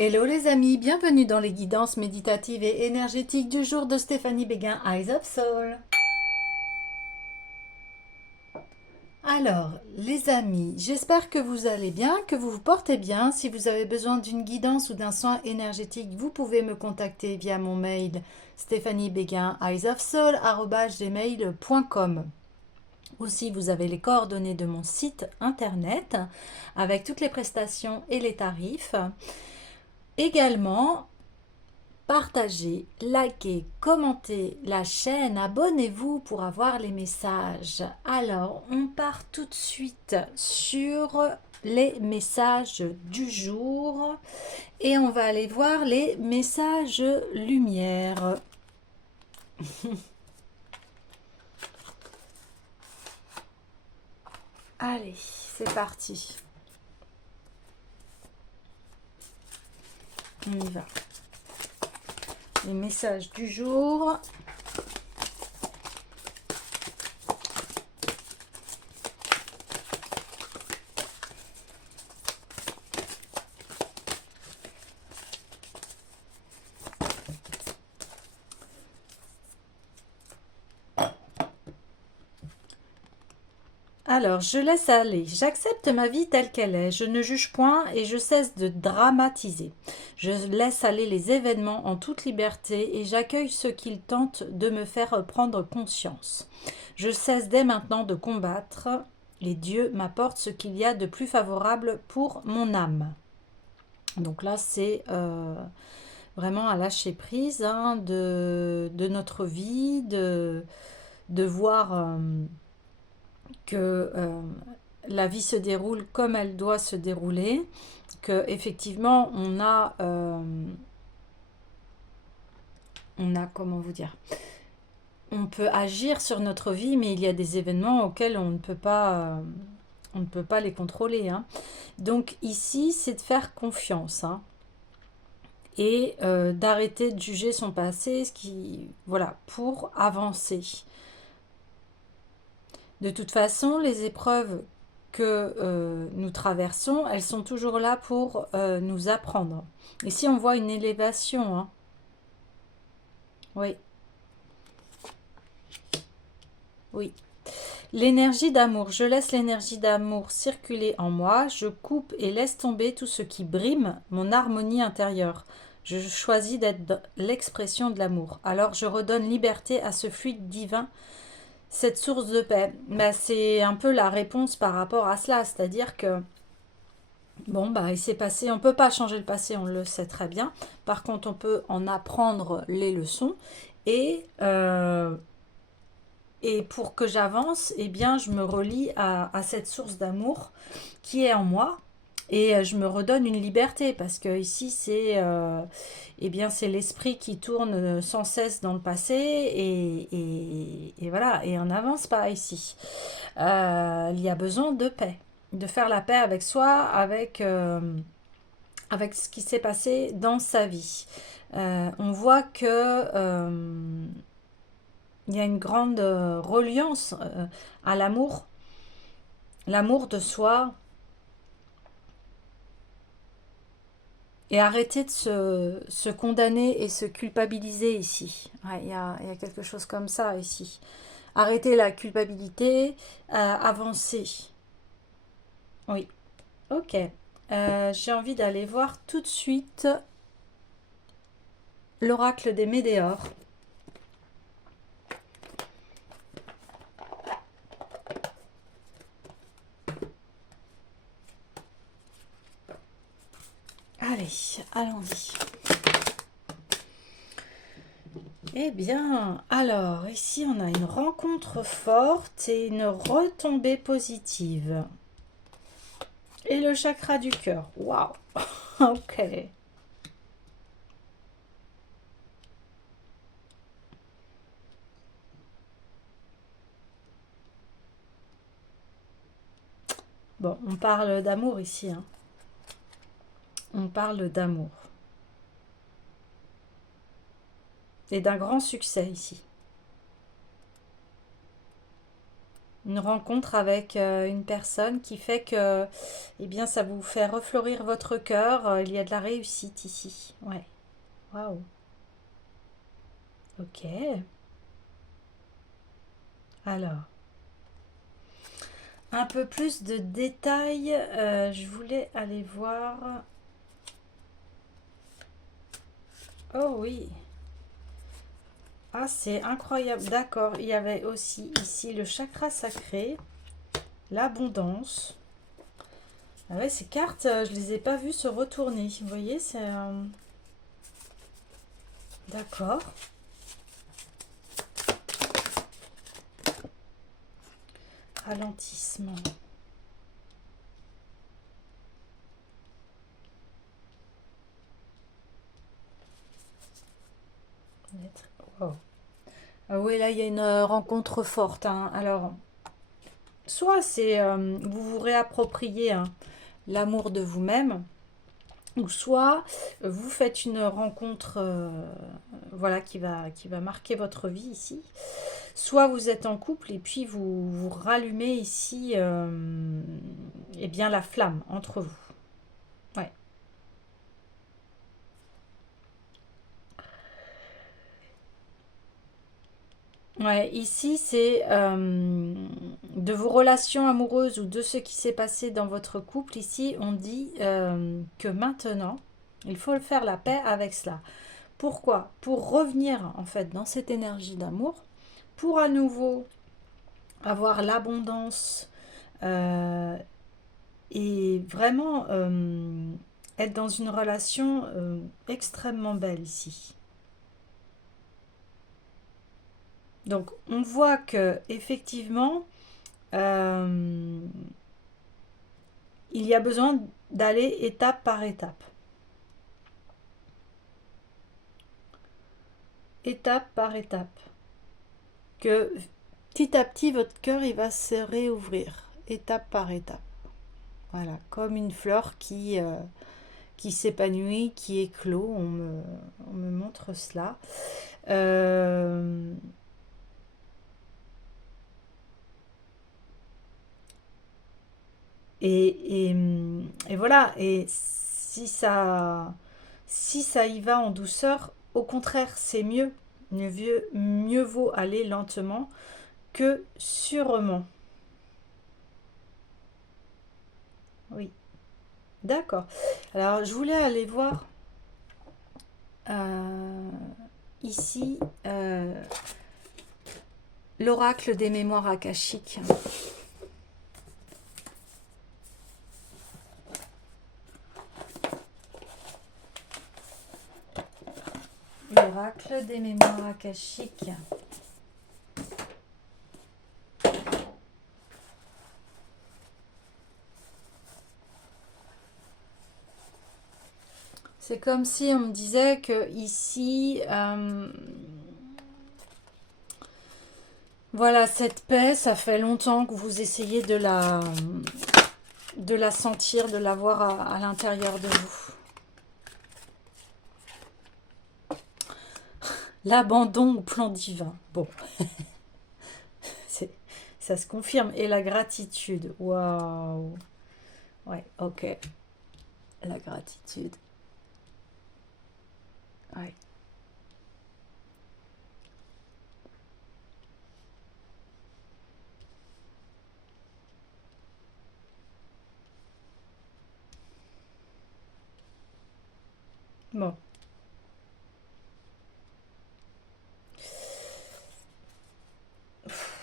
Hello les amis, bienvenue dans les guidances méditatives et énergétiques du jour de Stéphanie Béguin, Eyes of Soul. Alors, les amis, j'espère que vous allez bien, que vous vous portez bien. Si vous avez besoin d'une guidance ou d'un soin énergétique, vous pouvez me contacter via mon mail stéphaniebeguin@gmail.com. Aussi, vous avez les coordonnées de mon site internet avec toutes les prestations et les tarifs. Également, partagez, likez, commentez la chaîne, abonnez-vous pour avoir les messages. Alors, on part tout de suite sur les messages du jour et on va aller voir les messages lumière. Allez, c'est parti. On y va. Les messages du jour. Alors, je laisse aller. J'accepte ma vie telle qu'elle est. Je ne juge point et je cesse de dramatiser. Je laisse aller les événements en toute liberté et j'accueille ceux qu'ils tentent de me faire prendre conscience. Je cesse dès maintenant de combattre et Dieu m'apporte ce qu'il y a de plus favorable pour mon âme. Donc là, c'est vraiment à lâcher prise hein, de notre vie, de voir... que la vie se déroule comme elle doit se dérouler, que effectivement on a comment vous dire, on peut agir sur notre vie, mais il y a des événements auxquels on ne peut pas les contrôler. Hein. Donc ici, c'est de faire confiance hein, et d'arrêter de juger son passé, voilà, pour avancer. De toute façon, les épreuves que nous traversons, elles sont toujours là pour nous apprendre. Ici, on voit une élévation. Hein. Oui, oui. L'énergie d'amour. Je laisse l'énergie d'amour circuler en moi. Je coupe et laisse tomber tout ce qui brime mon harmonie intérieure. Je choisis d'être l'expression de l'amour. Alors je redonne liberté à ce fluide divin, cette source de paix. Bah, c'est un peu la réponse par rapport à cela. C'est-à-dire que bon, bah, il s'est passé, on ne peut pas changer le passé, on le sait très bien. Par contre, on peut en apprendre les leçons. Et, euh, et pour que j'avance, eh bien, je me relie à cette source d'amour qui est en moi. Et je me redonne une liberté parce que ici eh bien c'est l'esprit qui tourne sans cesse dans le passé et voilà et on n'avance pas ici. Il y a besoin de paix, de faire la paix avec soi, avec ce qui s'est passé dans sa vie. On voit que il y a une grande reliance à l'amour de soi, et arrêter de se condamner et se culpabiliser ici. Ouais, il y a quelque chose comme ça ici. Arrêter la culpabilité, avancer. Oui, ok. J'ai envie d'aller voir tout de suite l'oracle des Médéors. Allez, allons-y. Eh bien, alors, ici, on a une rencontre forte et une retombée positive. Et le chakra du cœur. Waouh. Ok. Bon, on parle d'amour ici. Hein. On parle d'amour. Et d'un grand succès ici. Une rencontre avec une personne qui fait que, eh bien, ça vous fait refleurir votre cœur. Il y a de la réussite ici. Ouais. Waouh. Ok. Alors, un peu plus de détails. Je voulais aller voir. Oh oui. Ah, c'est incroyable. D'accord. Il y avait aussi ici le chakra sacré, l'abondance. Ah ouais, ces cartes, je les ai pas vues se retourner. Vous voyez, c'est... D'accord. Ralentissement. Wow. Ah oui, là, il y a une rencontre forte, hein. Alors, soit c'est vous vous réappropriez, hein, l'amour de vous-même, ou soit vous faites une rencontre voilà, qui va marquer votre vie ici. Soit vous êtes en couple et puis vous rallumez ici eh bien, la flamme entre vous. Ouais. Ouais, ici, c'est de vos relations amoureuses ou de ce qui s'est passé dans votre couple. Ici, on dit que maintenant, il faut faire la paix avec cela. Pourquoi? Pour revenir en fait dans cette énergie d'amour, pour à nouveau avoir l'abondance euh, et vraiment être dans une relation extrêmement belle ici. Donc, on voit que effectivement, euh, il y a besoin d'aller étape par étape. Étape par étape. Que petit à petit, votre cœur, il va se réouvrir. Étape par étape. Voilà, comme une fleur qui s'épanouit, qui éclot. On me montre cela. Euh, et, et, et voilà. Et si ça y va en douceur, au contraire, c'est mieux. Mieux vaut aller lentement que sûrement. Oui, d'accord. Alors, je voulais aller voir euh, ici l'oracle des mémoires akashiques. L'oracle des mémoires akashiques. C'est comme si on me disait que ici, voilà, cette paix, ça fait longtemps que vous essayez de la sentir, de la voir à l'intérieur de vous. L'abandon au plan divin. Bon, c'est, ça se confirme. Et la gratitude. Waouh. Ouais, ok. La gratitude. Ouais. Bon.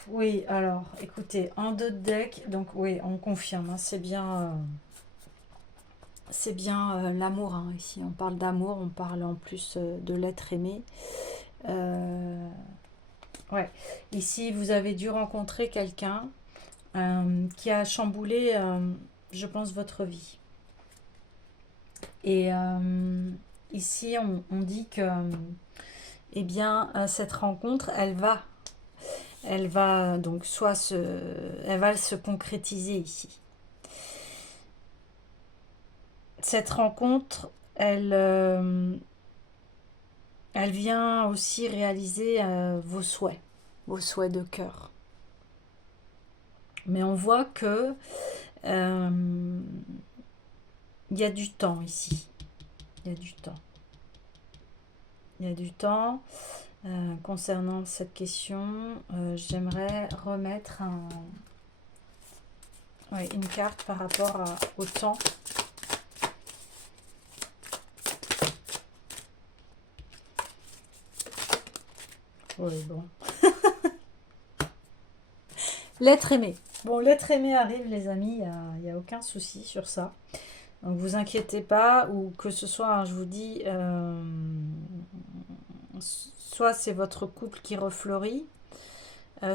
Oui, alors, écoutez, en deux decks, donc oui, on confirme, hein, c'est bien l'amour, hein, ici. On parle d'amour, on parle en plus de l'être aimé. Euh, ouais, ici, vous avez dû rencontrer quelqu'un qui a chamboulé, je pense, votre vie. Et ici, on dit que, eh bien, cette rencontre, elle va donc elle va se concrétiser ici. Cette rencontre, elle vient aussi réaliser vos souhaits de cœur. Mais on voit que il y a du temps ici. Il y a du temps. Il y a du temps. Concernant cette question, j'aimerais remettre une carte par rapport au temps. Oui, bon. L'être aimé. Bon, l'être aimé arrive, les amis, il n'y a aucun souci sur ça. Donc, vous inquiétez pas, ou que ce soit, hein, je vous dis, soit c'est votre couple qui refleurit,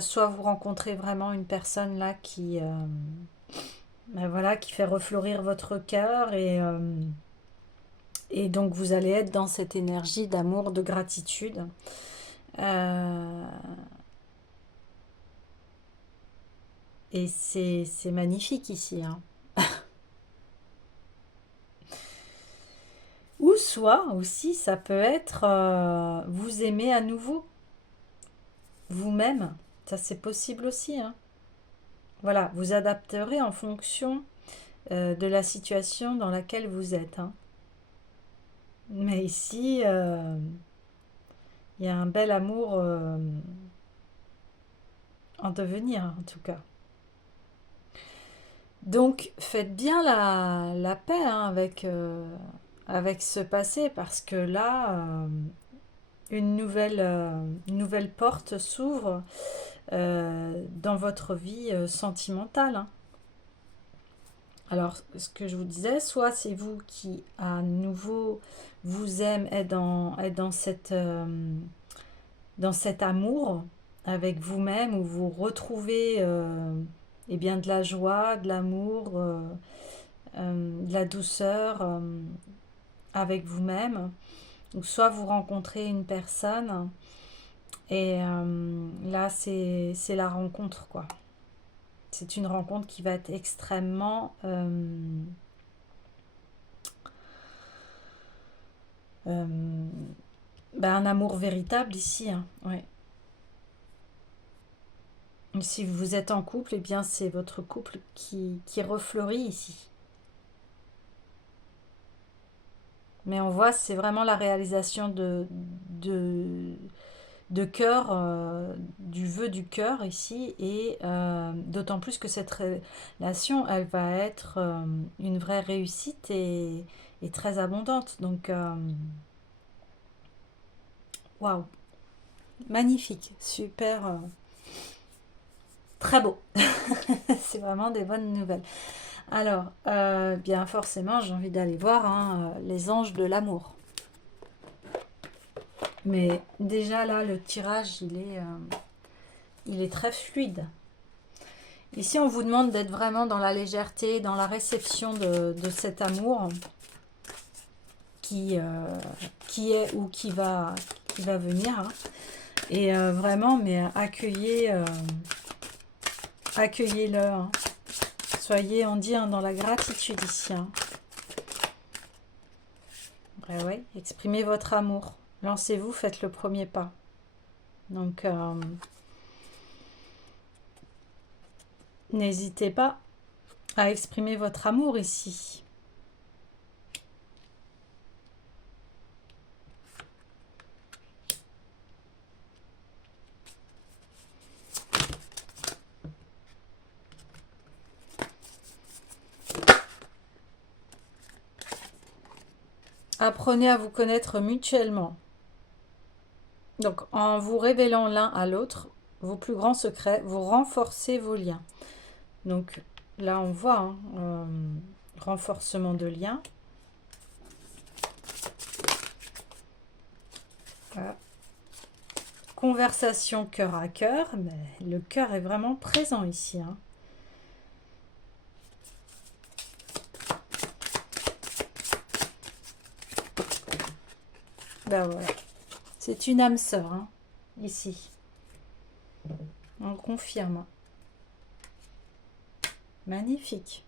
soit vous rencontrez vraiment une personne là qui, ben voilà, qui fait refleurir votre cœur et donc vous allez être dans cette énergie d'amour, de gratitude. Euh, et c'est magnifique ici, hein. Ou soit aussi, ça peut être vous aimer à nouveau, vous-même. Ça, c'est possible aussi, hein. Voilà, vous adapterez en fonction de la situation dans laquelle vous êtes, hein. Mais ici, il y a un bel amour en devenir, en tout cas. Donc, faites bien la paix, hein, avec ce passé, parce que là, une nouvelle porte s'ouvre dans votre vie sentimentale, hein. Alors, ce que je vous disais, soit c'est vous qui, à nouveau, vous aime, est dans cet amour avec vous-même, où vous retrouvez eh bien, de la joie, de l'amour, de la douceur avec vous-même. Ou soit vous rencontrez une personne et là, c'est la rencontre, quoi. C'est une rencontre qui va être extrêmement un amour véritable ici, hein. Ouais. Si vous êtes en couple, eh bien c'est votre couple qui refleurit ici. Mais on voit, c'est vraiment la réalisation de cœur, du vœu du cœur ici, et d'autant plus que cette relation, elle va être une vraie réussite et très abondante. Donc, waouh, magnifique, super, très beau. C'est vraiment des bonnes nouvelles. Alors, bien forcément, j'ai envie d'aller voir, hein, les anges de l'amour. Mais déjà là, le tirage, il est très fluide. Ici, on vous demande d'être vraiment dans la légèreté, dans la réception de cet amour qui est ou qui va venir, hein. Et vraiment, mais accueillez-le, hein. Soyez, on dit, hein, dans la gratitude ici, hein. Ouais, exprimez votre amour. Lancez-vous, faites le premier pas. Donc, n'hésitez pas à exprimer votre amour ici. Apprenez à vous connaître mutuellement. Donc, en vous révélant l'un à l'autre vos plus grands secrets, vous renforcez vos liens. Donc, là, on voit, hein, renforcement de liens. Voilà. Conversation cœur à cœur, mais le cœur est vraiment présent ici, hein. Ben voilà. C'est une âme sœur, hein, ici. On confirme. Magnifique.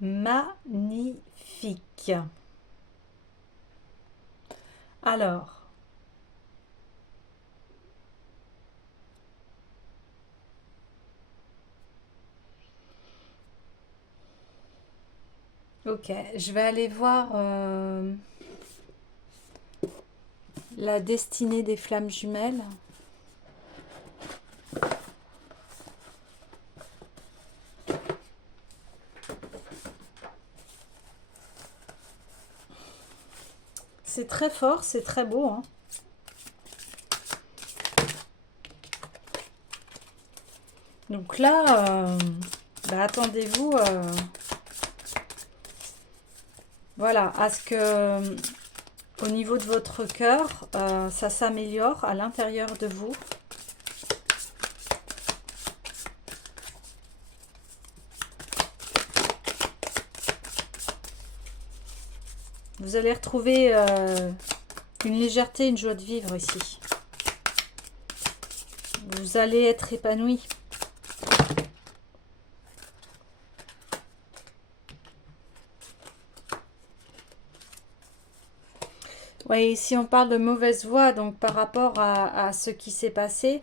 Magnifique. Alors, Ok, je vais aller voir la destinée des flammes jumelles. C'est très fort, c'est très beau, hein. Donc là, bah, attendez-vous voilà, à ce que au niveau de votre cœur, ça s'améliore à l'intérieur de vous. Vous allez retrouver une légèreté, une joie de vivre ici. Vous allez être épanoui. Oui, si on parle de mauvaise voie, donc par rapport à ce qui s'est passé,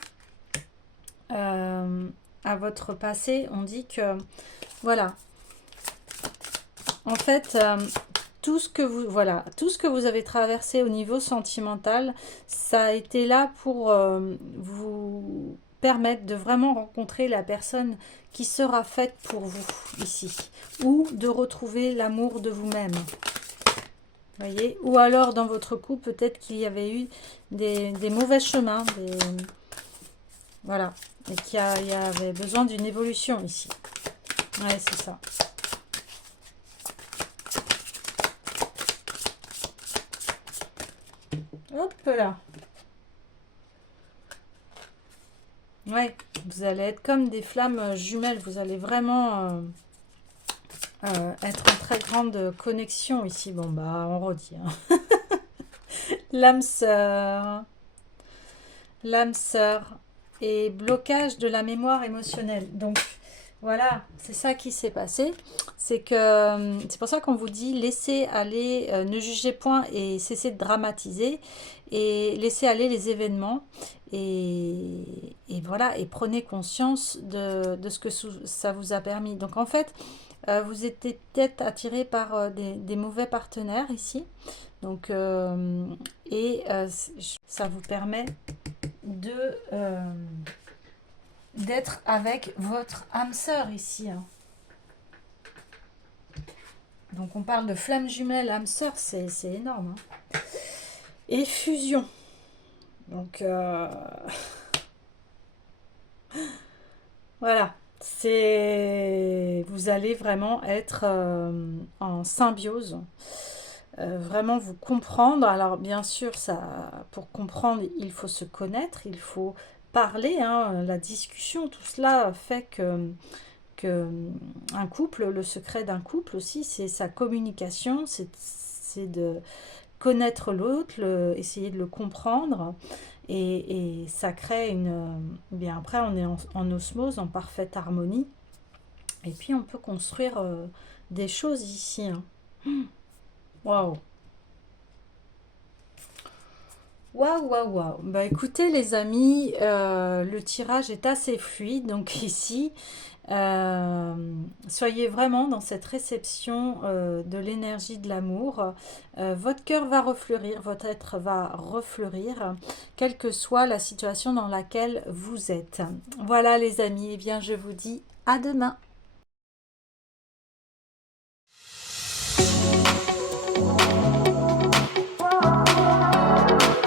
à votre passé, on dit que, voilà, en fait, tout ce que vous, voilà, tout ce que vous avez traversé au niveau sentimental, ça a été là pour vous permettre de vraiment rencontrer la personne qui sera faite pour vous ici, ou de retrouver l'amour de vous-même. Voyez, ou alors dans votre couple, peut-être qu'il y avait eu des mauvais chemins, voilà, et qu'il y avait besoin d'une évolution ici. Ouais, c'est ça. Hop là. Ouais, vous allez être comme des flammes jumelles. Vous allez vraiment être en très grande connexion ici. Bon, bah, on redit. Hein. L'âme sœur. L'âme sœur. Et blocage de la mémoire émotionnelle. Donc, voilà, c'est ça qui s'est passé. C'est que c'est pour ça qu'on vous dit laissez aller, ne jugez point et cessez de dramatiser et laissez aller les événements et voilà et prenez conscience de ce que ça vous a permis. Donc en fait, vous étiez peut-être attiré par des mauvais partenaires ici. Donc ça vous permet de d'être avec votre âme sœur ici. Hein. Donc on parle de flamme jumelle, âme sœur, c'est énorme. Hein. Et fusion. Donc voilà, c'est vous allez vraiment être en symbiose. Vraiment vous comprendre. Alors bien sûr, ça, pour comprendre, il faut se connaître, il faut parler, hein, la discussion, tout cela fait que un couple, le secret d'un couple aussi, c'est sa communication, c'est de connaître l'autre, essayer de le comprendre, et ça crée une... Bien après, on est en osmose, en parfaite harmonie, et puis on peut construire des choses ici. Hein. Waouh! Waouh, waouh, waouh. Bah écoutez les amis, le tirage est assez fluide, donc ici, euh, soyez vraiment dans cette réception de l'énergie de l'amour. Votre cœur va refleurir, votre être va refleurir, quelle que soit la situation dans laquelle vous êtes. Voilà les amis, et bien je vous dis à demain.